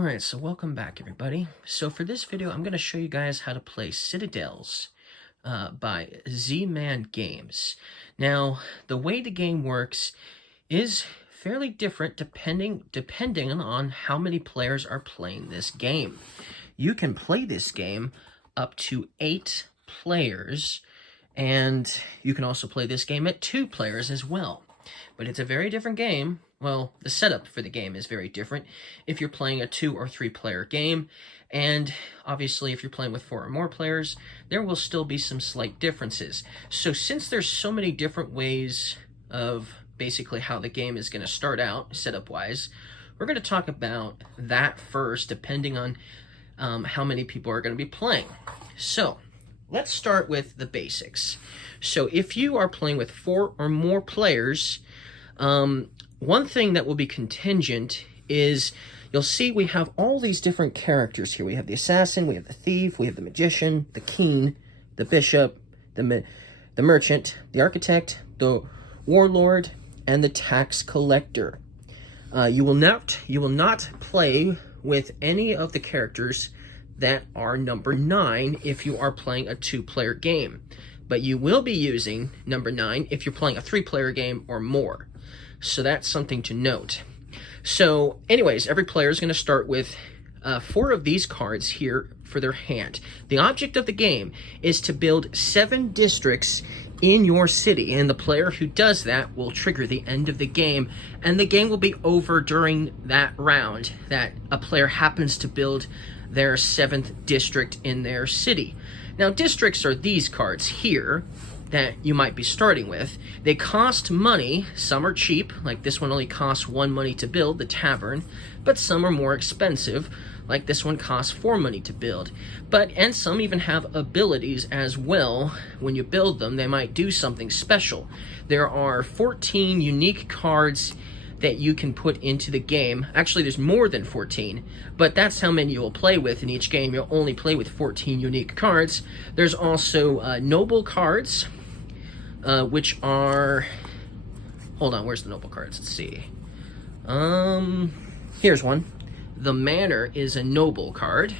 Alright, so welcome back everybody. So for this video, I'm going to show you guys how to play Citadels by Z-Man Games. Now, the way the game works is fairly different depending on how many players are playing this game. You can play this game up to 8 players, and you can also play this game at 2 players as well. But it's a very different game. Well, the setup for the game is very different if you're playing a 2 or 3 player game, and obviously if you're playing with 4 or more players, there will still be some slight differences. So since there's so many different ways of basically how the game is going to start out, setup-wise, we're going to talk about that first, depending on how many people are going to be playing. So let's start with the basics. So if you are playing with 4 or more players, one thing that will be contingent is you'll see we have all these different characters here. We have the assassin, we have the thief, we have the magician, the king, the bishop, the merchant, the architect, the warlord, and the tax collector. You will not play with any of the characters that are number 9 if you are playing a 2-player game. But you will be using number 9 if you're playing a 3-player game or more. So that's something to note. So anyways, every player is going to start with 4 of these cards here for their hand. The object of the game is to build 7 districts in your city, and the player who does that will trigger the end of the game, and the game will be over during that round that a player happens to build their 7th district in their city. Now, districts are these cards here that you might be starting with. They cost money. Some are cheap, like this one only costs 1 money to build, the tavern, but some are more expensive, like this one costs 4 money to build. And some even have abilities as well. When you build them, they might do something special. There are 14 unique cards that you can put into the game. Actually, there's more than 14, but that's how many you'll play with in each game. You'll only play with 14 unique cards. There's also noble cards, which are... Hold on, where's the noble cards? Let's see. Here's one. The manor is a noble card,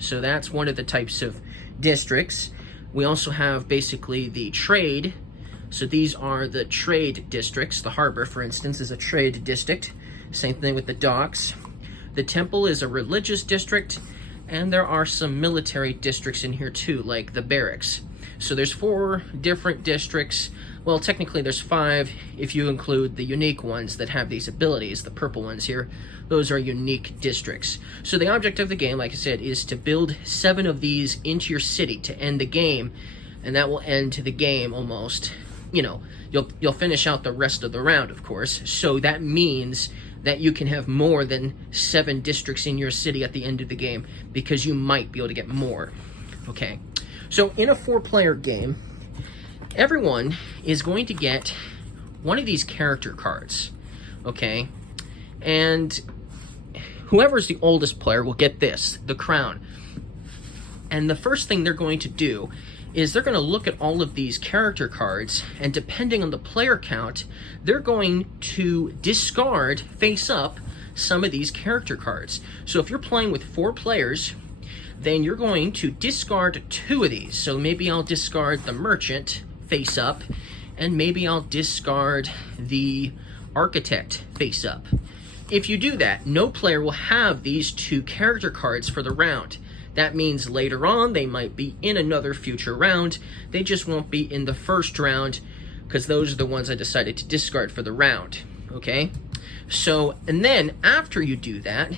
so that's one of the types of districts. We also have basically the trade. So these are the trade districts. The harbor, for instance, is a trade district. Same thing with the docks. The temple is a religious district, and there are some military districts in here too, like the barracks. So there's 4 different districts. Well, technically there's 5 if you include the unique ones that have these abilities. The purple ones here, those are unique districts. So the object of the game, like I said, is to build 7 of these into your city to end the game, and that will end the game almost. You know, you'll finish out the rest of the round, of course. So that means that you can have more than 7 districts in your city at the end of the game, because you might be able to get more. Okay, so in a 4-player game, everyone is going to get one of these character cards, okay? And whoever's the oldest player will get this, the crown. And the first thing they're going to do is they're going to look at all of these character cards, and depending on the player count, they're going to discard face up some of these character cards. So if you're playing with 4 players, then you're going to discard 2 of these. So maybe I'll discard the merchant face up, and maybe I'll discard the architect face up. If you do that, no player will have these 2 character cards for the round. That means later on they might be in another future round. They just won't be in the first round, because those are the ones I decided to discard for the round. Okay? So, and then after you do that,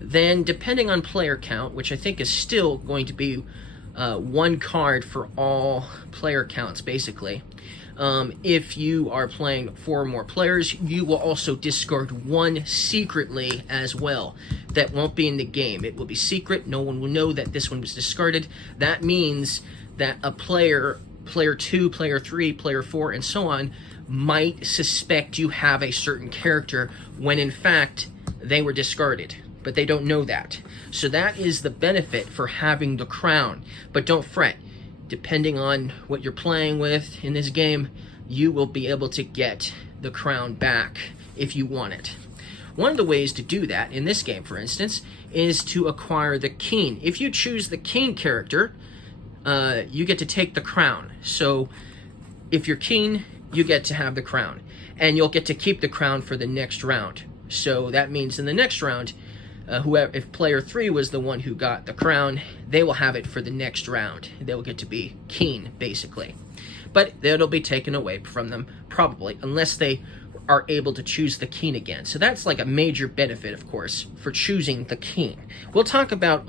then depending on player count, which I think is still going to be 1 card for all player counts, basically. If you are playing 4 or more players, you will also discard 1 secretly as well. That won't be in the game. It will be secret. No one will know that this one was discarded. That means that a player 2, player 3, player 4, and so on, might suspect you have a certain character when in fact they were discarded. But they don't know that. So that is the benefit for having the crown. But don't fret. Depending on what you're playing with in this game, you will be able to get the crown back if you want it. One of the ways to do that in this game, for instance, is to acquire the king. If you choose the king character, you get to take the crown. So if you're king, you get to have the crown, and you'll get to keep the crown for the next round. So that means in the next round, if player 3 was the one who got the crown, they will have it for the next round. They will get to be king, basically. But it'll be taken away from them, probably, unless they are able to choose the king again. So that's like a major benefit, of course, for choosing the king. We'll talk about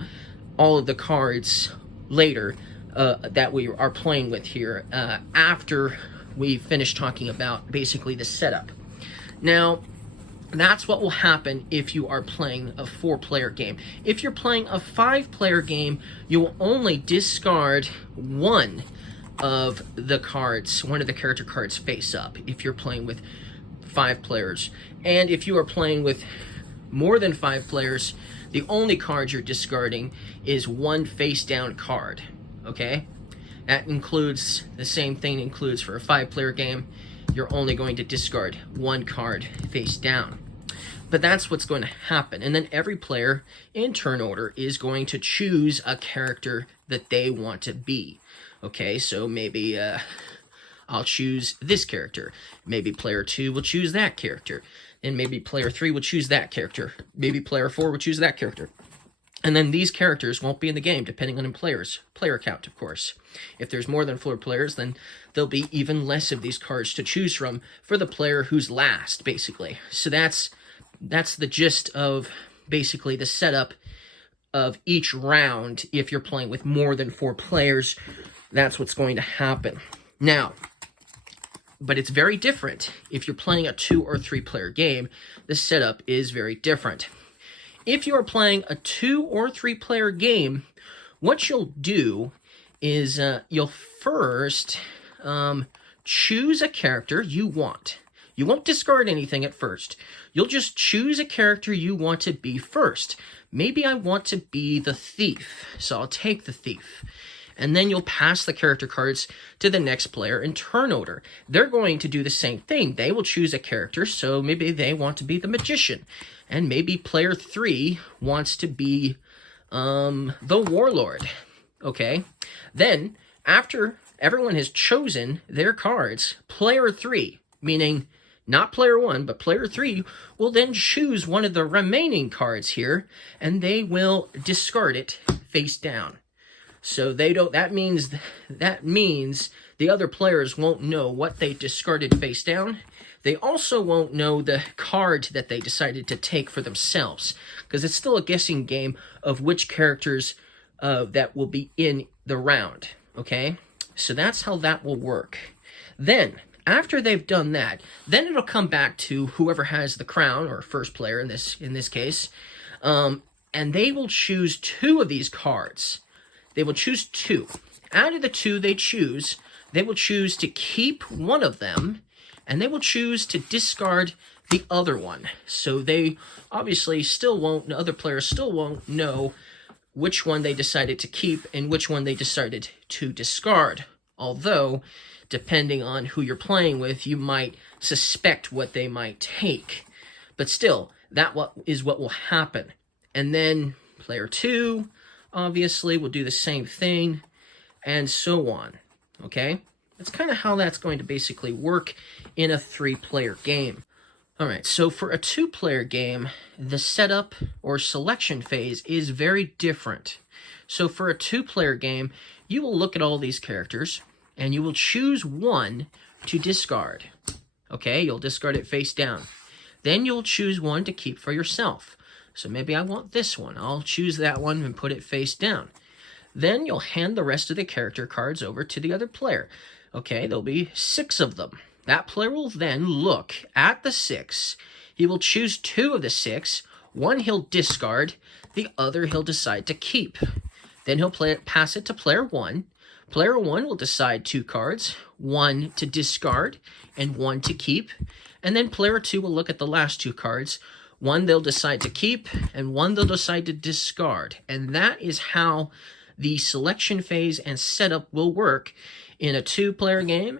all of the cards later that we are playing with here after we finish talking about basically the setup. Now, that's what will happen if you are playing a 4-player game. If you're playing a 5-player game, you will only discard one of the cards, one of the character cards face up, if you're playing with 5 players. And if you are playing with more than 5 players, the only card you're discarding is one face down card, okay? That includes, the same thing includes for a 5-player game. You're only going to discard one card face down. But that's what's going to happen. And then every player in turn order is going to choose a character that they want to be. Okay, so maybe I'll choose this character. Maybe player 2 will choose that character. And maybe player 3 will choose that character. Maybe player 4 will choose that character. And then these characters won't be in the game, depending on player count, of course. If there's more than 4 players, then there'll be even less of these cards to choose from for the player who's last, basically. So that's the gist of basically the setup of each round. If you're playing with more than 4 players, that's what's going to happen. Now, but it's very different. If you're playing a 2 or 3 player game, the setup is very different. If you are playing a 2 or 3 player game, what you'll do is you'll first choose a character you want. You won't discard anything at first. You'll just choose a character you want to be first. Maybe I want to be the thief, so I'll take the thief. And then you'll pass the character cards to the next player in turn order. They're going to do the same thing. They will choose a character, so maybe they want to be the magician. And maybe player 3 wants to be the warlord. Okay? Then, after everyone has chosen their cards, player 3, meaning not player 1, but player 3, will then choose one of the remaining cards here, and they will discard it face down. So that means the other players won't know what they discarded face down. They also won't know the card that they decided to take for themselves, because it's still a guessing game of which characters that will be in the round, okay? So that's how that will work. Then, after they've done that, then it'll come back to whoever has the crown, or first player in this case, and they will choose 2 of these cards. They will choose 2. Out of the 2 they choose, they will choose to keep one of them, and they will choose to discard the other one. So they obviously the other players still won't know which one they decided to keep and which one they decided to discard. Although, depending on who you're playing with, you might suspect what they might take. But still, that is what will happen. And then player 2, obviously, will do the same thing, and so on, okay? That's kind of how that's going to basically work in a 3-player game. All right, so for a 2-player game, the setup or selection phase is very different. So for a 2-player game, you will look at all these characters, and you will choose one to discard, okay? You'll discard it face down. Then you'll choose one to keep for yourself. So maybe I want this one. I'll choose that one and put it face down. Then you'll hand the rest of the character cards over to the other player. Okay, there'll be 6 of them. That player will then look at the 6. He will choose 2 of the 6. One he'll discard. The other he'll decide to keep. Then he'll pass it to player 1. Player 1 will decide 2 cards. 1 to discard and 1 to keep. And then player 2 will look at the last 2 cards. 1 they'll decide to keep, and 1 they'll decide to discard. And that is how the selection phase and setup will work in a 2-player game.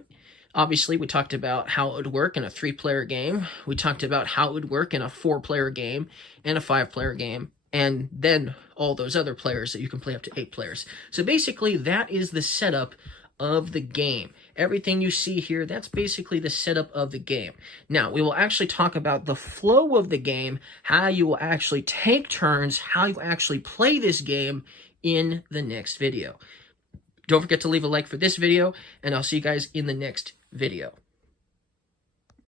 Obviously, we talked about how it would work in a 3-player game. We talked about how it would work in a 4-player game and a 5-player game, and then all those other players that you can play up to 8 players. So basically, that is the setup of the game. Everything you see here, that's basically the setup of the game. Now, we will actually talk about the flow of the game, how you will actually take turns, how you actually play this game in the next video. Don't forget to leave a like for this video, and I'll see you guys in the next video.